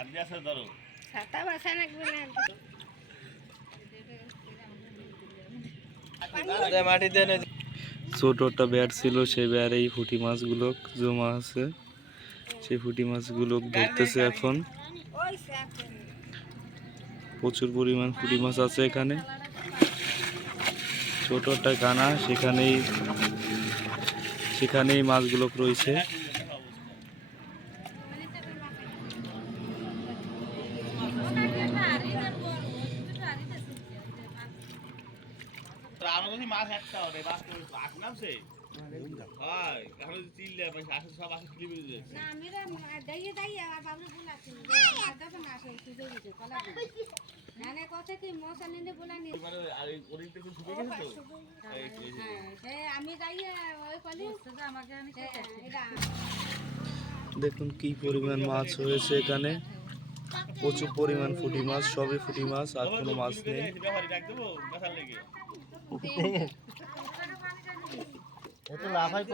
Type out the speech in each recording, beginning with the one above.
আদি আছে ধরো। ছাতা বাসা লাগবে না ছোট একটা ব্যাট ছিল সেই ব্যারে এই পুঁটি মাছগুলো জমা আছে। সেই পুঁটি মাছগুলো ধরতেছে এখন। প্রচুর পরিমাণ পুঁটি মাছ আছে এখানে। ছোট একটা কানা সেখানেই সেখানেই মাছগুলো রয়েছে। আমার কাছে মাছ একটা ওরে মাছ তো নামছে হয় এখন যদি চিল্লে পয়সা আসে সব আসে তুলে বেরিয়ে যাচ্ছে না আমি রে দাইয়ে দাইয়ে আর বাবু বলাছি আদা তো না আসে সুদে দিতে কলা নানে কথা কি মশা নিলে বলানি মানে আর এই থেকে ঢুকে গেছে তো? এই এই যে। হ্যাঁ আমি দাইয়ে ওই কলি। আমাকে আমি দেখুন কি পরিমাণ মাছ হয়েছে এখানে। প্রচুর পরিমাণ পুঁটি মাছ সবই ফুটি মাছ আর কোনো মাছ নেই। সেটা বাড়ি ডাক দেবো কাঁথার লেগে এটা লাফাই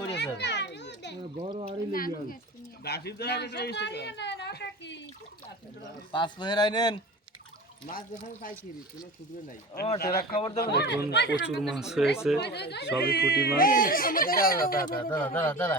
দাসি তো আগে তো। পাঁচ পহের আইনেন মাছ। যখন পাইছি কোনো সুদরে নাই ও টেরা খবর দাও দেখুন। প্রচুর মাছ হয়েছে সবই পুঁটি মাছ দাঁড়া দাঁড়া দাঁড়া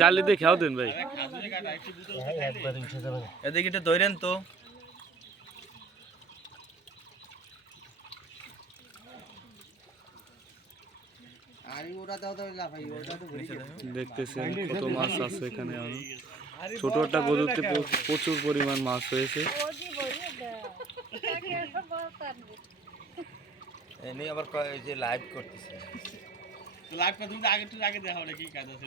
জালি দিয়ে খেয়াও দেন ভাই। এদিকে এটা ধরেন তো। আর ওটা দাও দাও লাফাই ওটা তো ভরি দেখতেছেন কত মাছ আছে এখানে। ছোট একটা গরুতে প্রচুর পরিমাণ মাছ হয়েছে। আবার কয় যে লাইভ করতেছে। তো লাইভটা তুমি আগে একটু আগে দেখা হবে কি কাজ আছে?